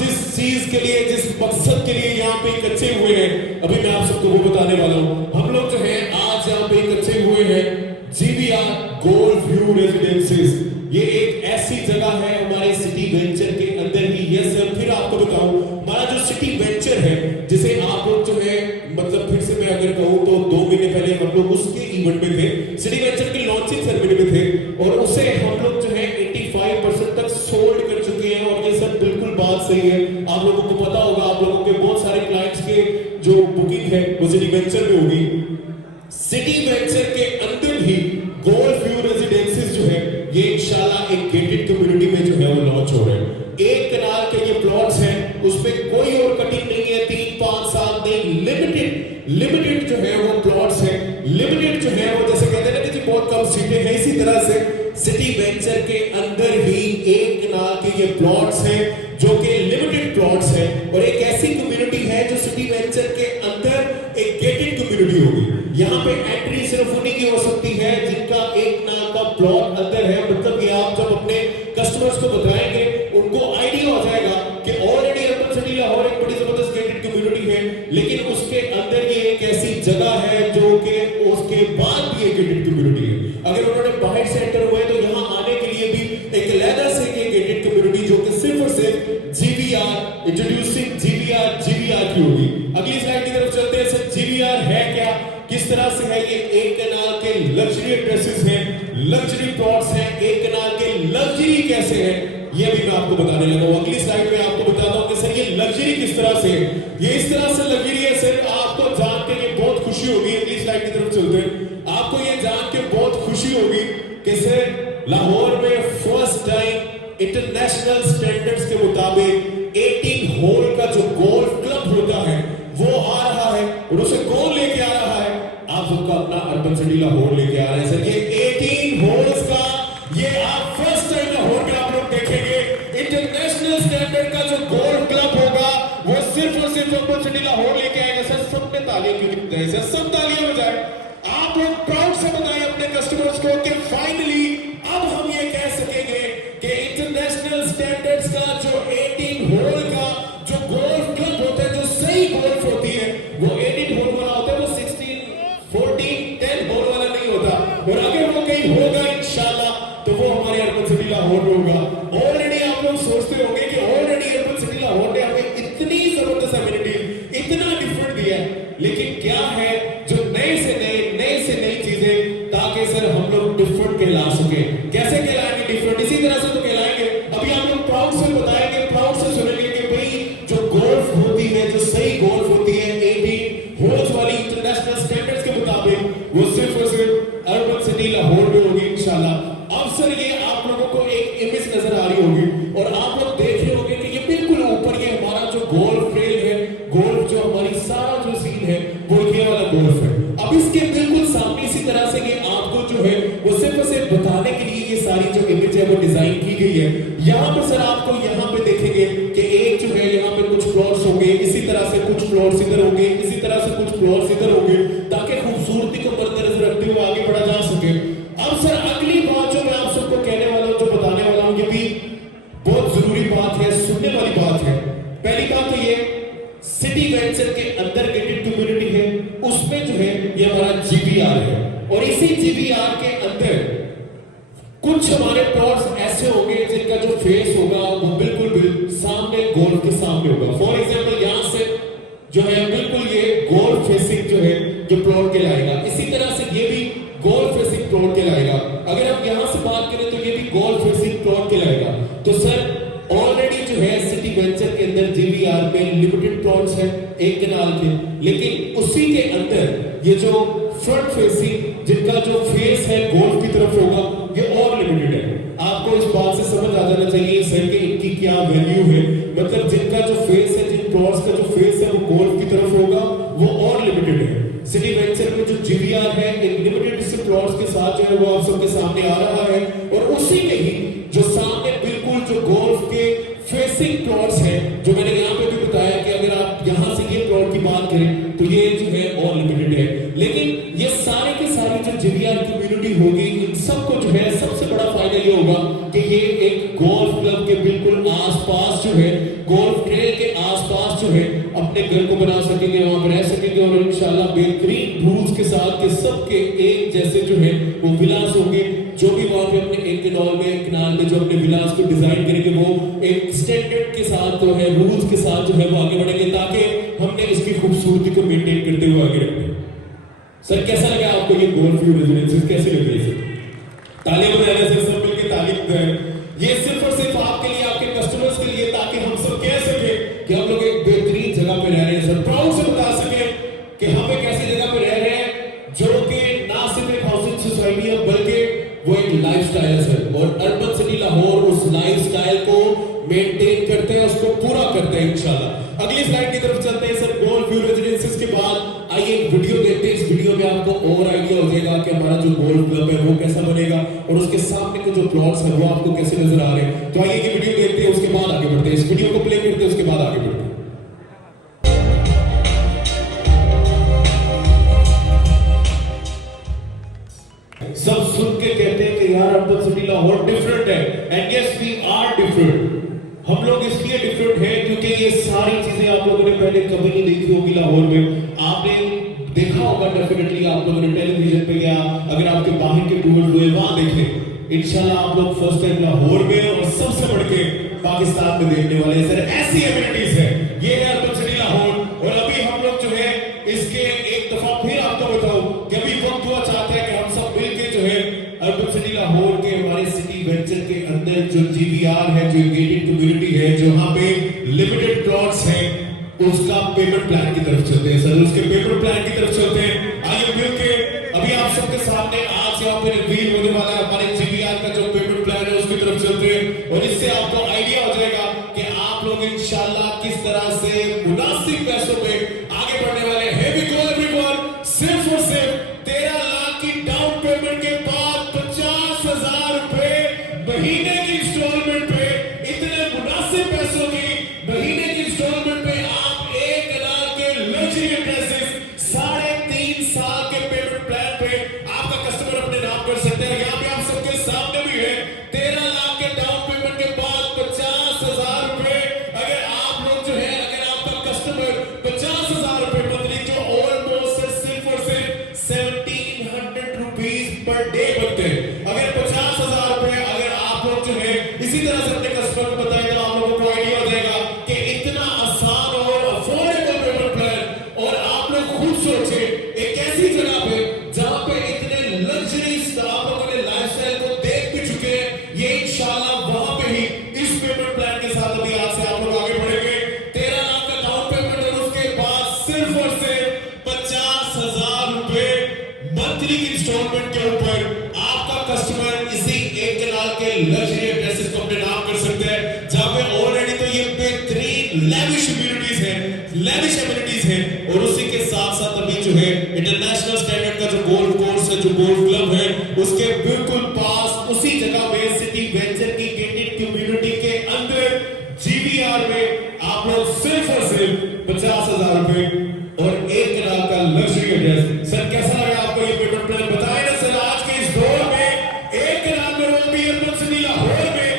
जिस चीज के लिए, जिस मकसद के लिए यहाँ पे इकट्ठे हुए हैं, अभी मैं आप सबको वो बताने वाला हूँ। हम लोग जो है आज यहाँ पे इकट्ठे हुए हैं GVR गोल्ड व्यू रेजिडेंसीज। ये एक ऐसी जगह है हमारे सिटी वेंचर के अंदर ही। यस सर, फिर आपको बताऊं, हमारा जो सिटी वेंचर है, जिसे आप लोग जो है मतलब फिर से मैं अगर कहूं तो 2 महीने पहले हम लोग उसके इवेंट में थे, सिटी वेंचर की लॉन्चिंग सेरेमनी में थे, और उसे हम लोग जो है 85% तक सोल्ड कर चुके हैं। और ये सब बिल्कुल बात सही है। आप लोगों को पता होगा, आप लोगों के बहुत सारे क्लाइंट्स के जो बुकिंग है वो सिटी वेंचर में होगी। सिटी वेंचर के अंदर ही गोल्ड व्यू रेजिडेंसीज जो है ये इंशाल्लाह एक गेटेड कम्युनिटी में जो है वो लॉन्च हो रहे हैं। 1 कनाल के ये प्लॉट्स हैं, उसमें कोई और कटिंग नहीं है, 3-5 साल नहीं, लिमिटेड जो है वो प्लॉट्स हैं। लिमिटेड जो है वो जैसे कहते हैं ना कि बहुत कम सीटें हैं, इसी तरह से सिटी वेंचर के अंदर ही 1 कनाल के ये प्लॉट्स हैं जो कि लिमिटेड प्लॉट्स हैं। और एक ऐसी कम्युनिटी है जो सिटी वेंचर के अंदर एक गेटेड कम्युनिटी होगी। यहाँ पे एंट्री सिर्फ उन्हीं की हो सकती है जिनका 1 कनाल का प्लॉट अंदर है। मतलब ये आप जब अपने कस्टमर्स को बताएंगे उनको आइडिया हो जाएगा कि ऑलरेडी अर्बन सिटी लाहौर एक बड़ी जबरदस्त गेटेड कम्युनिटी है, लेकिन उसके अंदर ये एक ऐसी जगह है जो कि उसके बाद भी एक गेटेड कम्युनिटी है। अगर उन्होंने बाहर से एंटर हुए तो यहाँ आने के लिए भी एक अलग से गेटेड कम्युनिटी जो कि सिर्फ और सिर्फ GVR इंट्रोड्यूसिंग GVR की होगी। अगली स्लाइड की तरफ चलते हैं। सर GVR है क्या, किस तरह से है ये? 1 कनाल के लग्जरी एड्रेसेस हैं, लग्जरी प्लॉट्स हैं। 1 कनाल के लग्जरी कैसे है ये भी मैं आपको बताने लगा हूं। अगली स्लाइड में आपको बताता हूं कि सर ये लग्जरी किस तरह से है। ये इस तरह से लग्जरी है सर, आपको जान के ये बहुत खुशी होगी। अगली स्लाइड की तरफ चलते हैं। आपको ये जान के बहुत खुशी होगी कि सर लाहौर में फर्स्ट टाइम इंटरनेशनल स्टैंडर्ड्स के मुताबिक 18 होल का जो गोल्फ क्लब होता है वो आ रहा है। और उसे कौन लेके आ रहा है? आप सबका अपना अर्बन सिटी लाहौर लेके आ रहा है। सर ये 18 होल्स का ये आप फर्स्ट टाइम लाहौर में आप लोग देखेंगे। इंटरनेशनल स्टैंडर्ड का जो गोल्फ क्लब होगा वो सिर्फ और सिर्फ अर्बन सिटी लाहौर लेके आएगा। सर सबने तालियां क्यों नहीं बजाई? सर सब तालियां बजाएं। आप लोग प्राउड से बताएं अपने कस्टमर्स को कि फाइनली अब हम ये कह सकेंगे कि इंटरनेशनल स्टैंडर्ड्स का जो 18 होल का जो गोल्फ क्लब होता है, जो सही गोल्फ होती है, वो 18 होल वाला होता है, वो 16, 14, 10 होल वाला नहीं होता। और अगर वो कहीं होगा इंशाल्लाह तो वो हमारे अर्बन सिटी लाहौर में होगा। ऑलरेडी आप लोग सोचते होंगे कि ऑलरेडी अर्बन सिटी लाहौर ने हमें इतनी जबरदस्त एमिनिटीज, इतना डिफरेंट दिया है, लेकिन क्या है जो नए से नई चीजें, ताकि सर हम लोग डिफरेंट कहला सके। कैसे कहलाएंगे डिफरेंट? इसी तरह से तो कहलाएंगे। अभी आप लोग प्राउड से बताएंगे, प्राउड से सुनेंगे कि भाई जो गोल्फ होती है, जो सही गोल्फ होती है 18 होल्स वाली इंटरनेशनल स्टैंडर्ड्स के मुताबिक, वो सिर्फ और सिर्फ अर्बन सिटी लाहौर में होगी इंशाल्लाह। अब सर ये आप लोगों को एक इमेज नजर आ रही होगी और आप लोग देख रहे होंगे कि ये बिल्कुल ऊपर ये हमारा जो गोल्फ रेल है, गोल्फ जो हमारी सारा जो सीन है वो ये वाला गोल्फ है। अब इसके बिल्कुल सामने इसी तरह से ये आपको जो है वो सिर्फ और सिर्फ बताने के लिए ये सारी जो इमेज है वो डिजाइन की गई है। यहाँ पर सर आपको यहाँ पे देखेंगे कि एक जो है यहाँ पे कुछ प्लॉट्स होंगे, इसी तरह से कुछ प्लॉट्स इधर होंगे, इसी तरह से कुछ प्लॉट्स इधर होंगे, ताकि खूबसूरती को मद्देनजर रखते हुए आगे बढ़ा जा सके। अब सर अगली बात जो मैं आप सबको कहने वाला हूँ, जो बताने वाला हूँ, ये भी बहुत जरूरी बात है, सुनने वाली बात है। पहली बात तो ये सिटी वेंचर के अंदर गेटेड कम्युनिटी है, उसमें जो है ये हमारा GVR है। और इसी GVR के अंदर कुछ हमारे प्लॉट्स ऐसे होंगे जिनका जो फेस होगा वो बिल्कुल सामने गोल्फ के सामने होगा। फॉर एग्जांपल यहाँ से जो है बिल्कुल ये गोल्फ फेसिंग जो है जो प्लॉट कहलाएगा। इसी तरह से ये भी गोल्फ फेसिंग प्लॉट कहलाएगा। अगर हम यहाँ से बात करें तो ये भी गोल्फ फेसिंग प्लॉट कहलाएगा। तो सर ऑलरेडी जो है सिटी वेंचर के अंदर GVR में लिमिटेड प्लॉट्स हैं 1 कनाल के, लेकिन उसी के अंदर ये जो फ्रंट फेसिंग जिनका जो फेस है गोल्फ की तरफ होगा ये और लिमिटेड है। आपको इस बात से समझ आ जाना चाहिए सर कि इनकी क्या वैल्यू है। मतलब जिनका जो फेस है, जिन प्लॉट्स का जो फेस है वो गोल्फ की तरफ होगा वो और लिमिटेड है। सिटी वेंचर में जो GVR है इन लिमिटेड से प्लॉट्स के साथ जो है वो आप सबके सामने आ रहा है। और उसी में ही जो सामने बिल्कुल जो गोल्फ के फेसिंग प्लॉट्स है, जो मैंने यहाँ पे भी बताया कि अगर आप यहाँ से ये प्लॉट की बात बात करें तो ये जो है और लिमिटेड है, लेकिन ये सारे के सारे जो जीवीआर कम्युनिटी होगी, इन सबको जो है सबसे बड़ा फायदा ये होगा कि ये एक गोल्फ क्लब के बिल्कुल आसपास जो है, गोल्फ ट्रेल के आसपास जो है अपने घर को बना सकेंगे, वहां पर रह सकेंगे और इंशाल्लाह बेहतरीन रूल्स के साथ के सबके एक जैसे जो है वो विलास होंगे। जो भी वहां पे अपने एक कनाल में जो अपने विलास को डिजाइन करेंगे वो एक स्टैंडर्ड के साथ जो है, रूल्स के साथ जो है वो आगे बढ़ेंगे, ताकि हमने इसकी खूबसूरती को मेंटेन करते हुए आगे रखें। सर कैसा लगा आपको ये गोल्फ व्यू रेजिडेंसीज, कैसी लग रही है सर? तालियां बजाने से सब मिलकर तालीम दें। ये सिर्फ और सिर्फ आपके लिए, आपके कस्टमर्स के लिए, ताकि हम सब कह सके कि हम लोग एक बेहतरीन जगह पे रह रहे हैं सर, प्राउड से बता सके कि हम एक ऐसी जगह पे रह रहे हैं जो कि ना सिर्फ एक हाउसिंग सोसाइटी है बल्कि वो एक लाइफस्टाइल है सर, और अर्बन सिटी लाहौर उस लाइफस्टाइल को मेंटेन करते हैं, उसको पूरा करते हैं इंशाल्लाह। अगली स्लाइड की तरफ चलते हैं सर। गोल्फ व्यू रेजिडेंसीज के बाद आइए एक वीडियो देखते हैं। इस वीडियो में आपको और आइडिया हो जाएगा कि हमारा जो गोल्फ क्लब है वो कैसा बनेगा और उसके सामने के जो प्लॉट्स हैं वो आपको कैसे नजर आ रहे हैं। तो आइए ये वीडियो देखते हैं, उसके बाद आगे बढ़ते हैं। इस वीडियो को प्ले करते हैं, उसके बाद आगे बढ़ते हैं। सब सुन के कहते हैं कि यार अर्बन सिटी लाहौर डिफरेंट है, and yes we are different. हम लोग इसलिए डिफरेंट हैं क्योंकि ये सारी चीजें आप लोगों ने पहले कभी नहीं देखी होगी लाहौर में। आपने देखा होगा डेफिनेटली, आप लोगों ने टेलीविजन पे या अगर आपके बाहर के टूर हुए वहां देखे। इंशाल्लाह आप लोग फर्स्ट टाइम लाहौर में और सबसे बढ़ के पाकिस्तान में देखने वाले हैं सर। ऐसी एमिनिटीज है, ये है अर्बन सिटी लाहौर। और अभी हम लोग जो है इसके एक दफा फिर आपको बताऊं कि अभी वक्त हुआ चाहते हैं कि हम सब मिलकर जो है अर्बन सिटी लाहौर के हमारे सिटी वेंचर के अंदर जो जीवीआर है, जो गेटेड कम्युनिटी है, जहां पे लिमिटेड प्लॉट्स हैं, उसका पेमेंट प्लान की तरफ चलते हैं सर। उसके पेमेंट प्लान की तरफ चलते हैं। आइए मिलकर अभी आप सबके सामने आज यहाँ पे रिवील होने वाला है हमारे जीवीआर का जो पेमेंट प्लान है, उसकी तरफ चलते हैं और इससे आपको आइडिया हो जाएगा कि आप लोग इंशाल्लाह किस तरह से मुनासिब पैसों पे आगे बढ़ने वाले हैं। वी गो एवरीवन, सिर्फ और सिर्फ 13 लाख की डाउन पेमेंट के बाद 50,000 रुपए महीने की इंस्टॉलमेंट पे, इतने मुनासिब पैसों की महीने की इंस्टॉलमेंट पे आप 1 लाख के लग्जरी एड्रेसेस 3.5 साल के पेमेंट प्लान पे आपका कस्टमर अपने नाम कर सकते हैं। यहाँ पे आप सबके सामने भी है 13 लाख के डाउन पेमेंट के बाद 50,000 रुपए। अगर आप लोग जो है, अगर आपका कस्टमर 50,000 रुपए मंथली, जो ऑलमोस्ट सिर्फ और सिर्फ 1700 रुपीज पर डे बनते हैं, अगर 50,000 रुपए अगर आप लोग जो है इसी तरह से अपने कस्टमर को बताएं तो आप लोगों को आइडिया हो जाएगा कि इतना आसान और अफोर्डेबल पेमेंट प्लान। और आप लोग खुद सोचे एक ऐसी जगह पे जहां पे इतने लग्जरी आप लोगों ने लाइफस्टाइल को देख भी चुके हैं, ये इंशाल्लाह वहां पे ही इस पेमेंट प्लान के साथ अभी आज से आप लोग आगे बढ़ेंगे। 13 लाख का डाउन पेमेंट और उसके बाद सिर्फ और सिर्फ 50,000 रुपए मंथली की इंस्टॉलमेंट के ऊपर आपका कस्टमर इसी 1 कनाल के लग्जरी एड्रेसेस को अपने नाम कर सकते हैं, जहां पे ऑलरेडी तो ये बेहतरीन लेविश एमिनिटीज है और उसी के साथ साथ अभी जो है इंटरनेशनल स्टैंडर्ड का जो गोल्फ कोर्स है, जो गोल्फ क्लब है, उसके बिल्कुल पास उसी जगह में सिटी वेंचर की गेटेड कम्युनिटी के अंदर जीवीआर में आप लोग सिर्फ और सिर्फ 50,000 रुपए और 1 कनाल का लग्जरी एड्रेस। सर कैसा लगा आपको ये पेमेंट प्लान? बताएं ना सर। आज के इस दौर में 1 कनाल में, वो भी अर्बन सिटी लाहौर में,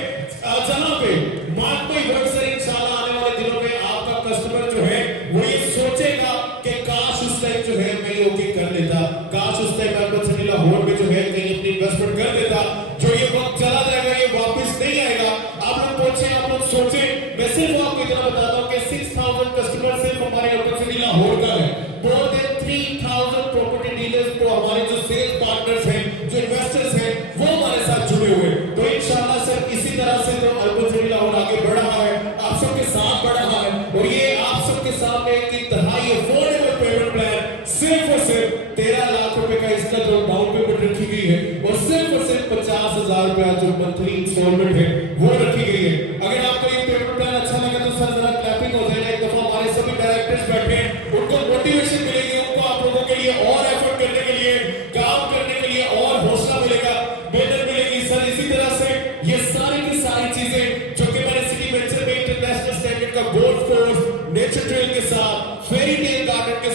जहां पे मार्क माय वर्ड सर, इंशाल्लाह आने वाले दिनों में आपका कस्टमर जो है वो ये सोचेगा कि काश उस टाइम जो है मैं ये ओके कर लेता, काश उस टाइम अर्बन सिटी लाहौर में जो है कहीं अपनी इन्वेस्टमेंट कर देता। जो ये वक्त चला जाएगा ये वापस नहीं आएगा। आप लोग पहुंचे, आप लोग सोचे। मैं सिर्फ आपको इतना बताता हूं कि 6,000 कस्टमर सिर्फ हमारे अर्बन सिटी लाहौर का है। मोर देन 3,000 प्रॉपर्टी डीलर्स को हमारे जो सेल्स पार्टनर्स हैं, जो इन्वेस्टर्स हैं, वो हमारे साथ जुड़े हुए। तो इंशाल्लाह सर इसी तरह से जो अर्बन सिटी लाहौर आगे बढ़ रहा है, आप सबके साथ बढ़ रहा है और ये आप सबके सामने एक इंतहाई अफोर्डेबल पेमेंट प्लान सिर्फ और सिर्फ 13 लाख रुपए का इसका जो डाउन पेमेंट रखी गई है और सिर्फ 50,000 रुपया जो मंथली इंस्टॉलमेंट है वो रखी गई है। अगर आपको ये पेमेंट प्लान अच्छा लगा तो सर जरा क्लैपिंग हो जाएगा। एक दफा हमारे सभी डायरेक्टर्स बैठे हैं, उनको मोटिवेशन मिलेगी, उनको आप लोगों के लिए और एफर्ट करने के लिए, काम करने के लिए और हौसला मिलेगा, मेहनत मिलेगी। सर इसी तरह से ये सारी की सारी चीजें जो कि मैंने सिटी वेंचर में इंटरनेशनल स्टैंडर्ड का गोल्फ कोर्स, नेचर ट्रेल के साथ, फेरी टेल गार्डन के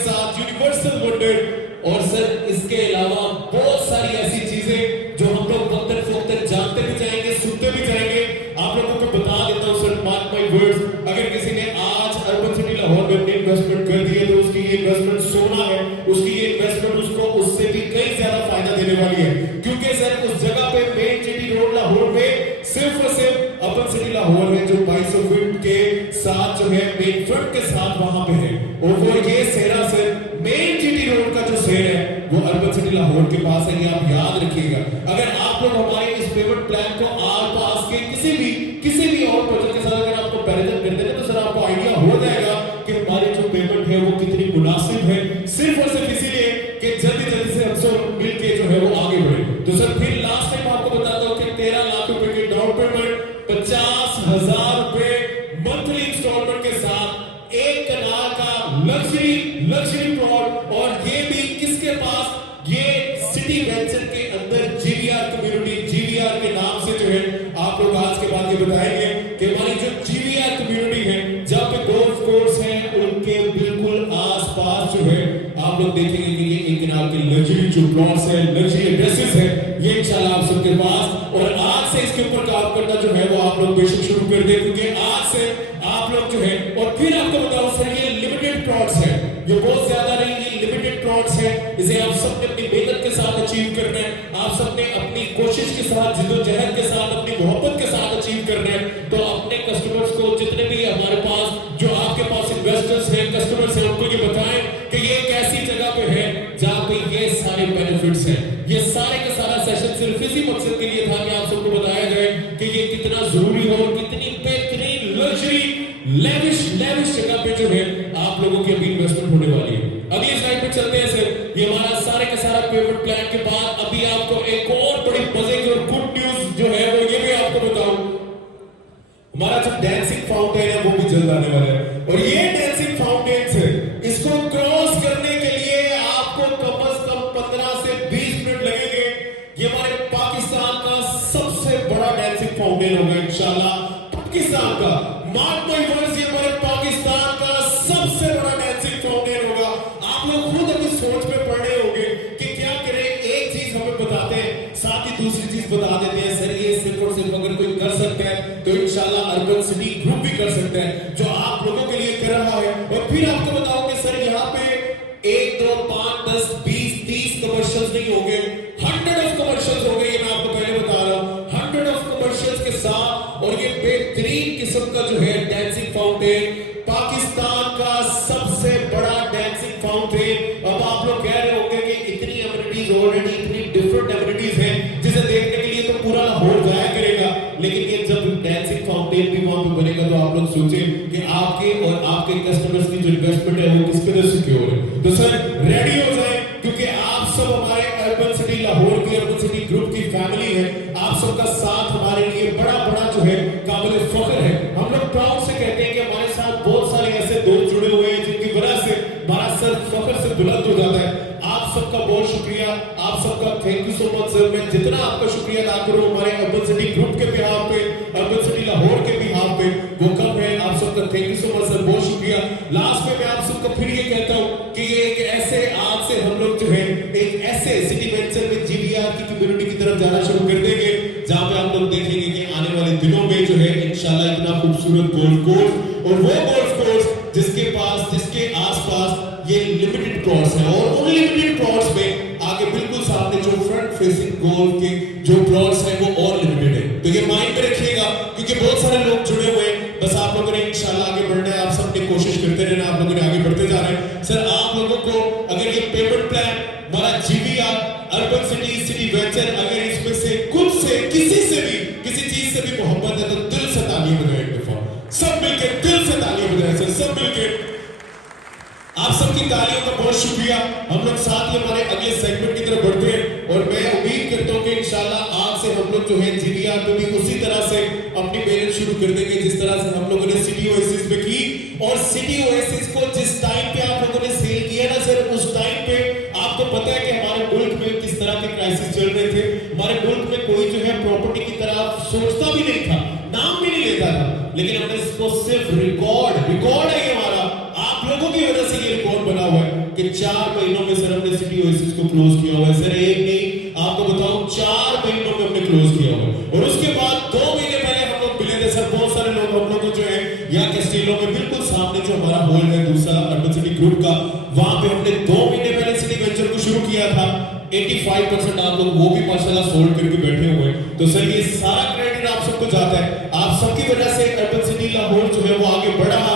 इन्वेस्टमेंट कर दी है तो उसकी ये इन्वेस्टमेंट सोना है, उसकी ये इन्वेस्टमेंट उसको उससे भी कई ज्यादा फायदा देने वाली है, क्योंकि सर उस जगह पे मेन सिटी रोड लाहौर में सिर्फ और सिर्फ अर्बन सिटी लाहौर है जो 2200 फीट के साथ जो है मेन फ्रंट के साथ वहां पे है, और वो ये सेहरा सर मेन सिटी रोड का जो शेयर है वो अर्बन सिटी लाहौर के पास है, ये आप याद रखिएगा। अगर आप लोग हमारे इस पेमेंट प्लान को आर पास के किसी भी और प्रोजेक्ट के साथ अगर आपको कंपैरिजन करते हैं तो सर आपको आइडिया हो जाएगा कि हमारी जो पेमेंट है वो कितनी मुनासिब है, सिर्फ और सिर्फ इसीलिए कि जल्दी से हम सब मिलके जो है वो आगे बढ़े। तो सर फिर लास्ट टाइम आपको बताता हूँ कि 13 लाख रुपए की डाउन पेमेंट, 50,000 रुपए मंथली इंस्टॉलमेंट के साथ, 1 कनाल का लग्जरी प्लॉट, और ये भी किसके पास, ये सिटी वेंचर के अंदर जीवीआर कम्युनिटी, जीवीआर के नाम से जो है आप लोग आज के बाद ये बताएंगे कि हमारी जो जीवीआर कम्युनिटी है जहां पे गोल्फ कोर्स हैं उनके बिल्कुल आसपास जो है आप लोग देखेंगे कि ये 1 कनाल के लग्जरी जो प्लॉट्स है, लग्जरी एड्रेसेस है, ये इंशाल्लाह आप सबके पास, और आज से इसके ऊपर काम करना जो है वो आप लोग बेशक शुरू कर दें, क्योंकि आज से आप लोग जो है, और फिर आपको बताओ सर ये लिमिटेड प्लॉट्स है, ये बहुत ज्यादा नहीं, ये लिमिटेड प्लॉट्स है, इसे आप सबने अपनी मेहनत के साथ अचीव करना है, आप सबने अपनी कोशिश के साथ, जिद्दोजहद के साथ, अपनी मोहब्बत के साथ अचीव करना है। तो अपने कस्टमर्स को, जितने भी हमारे पास जो आपके पास इन्वेस्टर्स हैं, कस्टमर्स हैं, उनको ये बताएं कि ये एक ऐसी जगह पे है जहां पे ये सारे बेनिफिट्स हैं। ये सारे का सारा सेशन सिर्फ इसी मकसद के लिए था कि आप सबको बताया जाए कि ये कितना जरूरी है और कितनी बेहतरीन लग्जरी लेविश जगह पे जो है आप लोगों की अभी इन्वेस्टमेंट होने वाली है। अगली स्लाइड पे चलते हैं सर। ये हमारा सारे का सारा पेमेंट प्लान के बाद अभी आपको एक और बड़ी मजे की और गुड न्यूज जो है वो ये भी आपको बताऊं, हमारा जो डांसिंग फाउंटेन है वो भी जल्द आने वाला है, और ये डांसिंग फाउंटेन है, इसको क्रॉस करने के लिए आपको कम से कम 15 से 20 मिनट लगेंगे। ये हमारे पाकिस्तान का सबसे बड़ा डांसिंग फाउंटेन होगा इंशाल्लाह, पाकिस्तान का, मार्क माय वर्ड्स, ये हमारे पाकिस्तान का सबसे बड़ा डांसिंग फाउंटेन होगा। आप लोग खुद अपनी सोच में पड़ रहे होंगे कि क्या करें, एक चीज हमें बताते हैं साथ ही दूसरी चीज बता देते हैं, सर ये सिर्फ और सिर्फ अगर कोई कर सकता है तो इंशाल्लाह अर्बन सिटी ग्रुप भी कर सकता है जो आप लोगों के लिए कर रहा है। और फिर आपको बताओ कि सर यहाँ पे 1 2 5 10 20 30 कमर्शियल्स नहीं होंगे, 100 ऑफ कमर्शियल्स होंगे, ये मैं आपको पहले बता रहा हूँ, 100 ऑफ कमर्शियल्स के साथ, और ये बेहतरीन किस्म का जो है डांसिंग फाउंटेन, पाकिस्तान का सबसे बड़ा डांसिंग फाउंटेन। अब आप लोग कह रहे होंगे कि इतनी एमिनिटीज ऑलरेडी, इतनी डिफरेंट एमिनिटीज हैं जिसे देखने के लिए तो पूरा लाहौर जाया करेगा, लेकिन ये जब डांसिंग फाउंटेन भी वहां पे बनेगा तो आप लोग सोचें कि आपके और आपके कस्टमर्स की जो इन्वेस्टमेंट है वो किस कदर सिक्योर है। तो सर रेडी हो जाए, क्योंकि आप सब हमारे अर्बन सिटी लाहौर की, अर्बन सिटी ग्रुप की फैमिली है, आप सबका साथ हमारे लिए बड़ा जो है काबिल फख्र है। हम लोग प्राउड से कहते हैं कि हमारे साथ बहुत सारे ऐसे दोस्त जुड़े हुए हैं जिनकी वजह से हमारा सर फख्र से बुलंद हो जाता है। आप सबका बहुत शुक्रिया, आप सबका thank you so much sir. मैं जितना आपका शुक्रिया अदा करूं हमारे अर्बन सिटी ग्रुप के बिहाफ पे, अर्बन सिटी लाहौर के बिहाफ पे, वो कम है। आप सबका thank you so much sir, बहुत शुक्रिया। लास्ट में मैं आप सबको फिर ये कहता हूं कि ये एक ऐसे, आज से हम लोग जो है एक ऐसे सिटी वेंचर में जीवीआर की कम्युनिटी की तरफ जाना शुरू कर देंगे जहां पे आप लोग देखेंगे कि आने वाले दिनों में जो है इंशाल्लाह इतना खूबसूरत गोल्फ कोर्स, और वो गोल्फ कोर्स जिसके आसपास ये लिमिटेड प्लॉट्स हैं, और उन लिमिटेड प्लॉट्स में आगे बिल्कुल सामने जो फ्रंट फेसिंग गोल्फ के जो प्लॉट्स हैं वो और लिमिटेड है। तो ये माइंड में रखिएगा, क्योंकि बहुत सारे लोग जुड़े हुए हैं, बस आप लोगों ने इंशाल्लाह आगे बढ़ना है, आप सबने कोशिश करते रहना, आप लोगों ने आगे बढ़ते जा रहे हैं। सर आप लोगों को अगर ये पेमेंट प्लान हमारा जीवीआर अर्बन सिटी वेंचर, अगर इसमें से कुछ से किसी चीज से भी मोहब्बत है तो दिल से तालियां बजाएं एक दफा, सब मिलकर दिल से तालियां बजाएं सर, सब मिलकर। आप सबकी तालियों का बहुत शुक्रिया। हम लोग साथ ही हमारे अगले सेगमेंट की तरफ बढ़ते हैं, और मैं उम्मीद करता हूं कि इंशाल्लाह आज से हम लोग जो है जीवीआर में भी उसी तरह से अपनी मेहनत शुरू कर देंगे जिस तरह से हम लोगों ने सिटी ओएसिस में की। और सिटी ओएसिस को जिस टाइम पे आप लोगों ने सेल किया ना सर, उस टाइम पे आपको पता है कि हमारे मुल्क में किस तरह के क्राइसिस चल रहे थे। हमारे मुल्क में कोई जो है प्रॉपर्टी की तरफ सोचता भी नहीं था, नाम भी नहीं लेता था, लेकिन हमने इसको सिर्फ रिकॉर्ड है ये हमारा, आप लोगों की वजह से ये रिकॉर्ड बना हुआ है कि 4 महीनों में सर हमने सिटी ओएसिस को क्लोज किया हुआ है। सर एक नहीं, आपको बताऊं 4 महीनों में हमने क्लोज किया हुआ है। और उसके बाद 2 महीने पहले हम लोग मिले थे सर, बहुत सारे लोग हम लोग को जो है या कैस्टिलो में बिल्कुल सामने जो हमारा हॉल है दूसरा अर्बन सिटी ग्रुप का, वहां पे हमने 2 महीने पहले सिटी वेंचर को शुरू किया था। 85% आप लोग वो भी माशाल्लाह सोल्ड करके बैठे हुए हैं। तो सर ये सारा क्रेडिट आप सबको जाता है। आप सबकी वजह से अर्बन सिटी लाहौर जो है वो आगे बढ़ रहा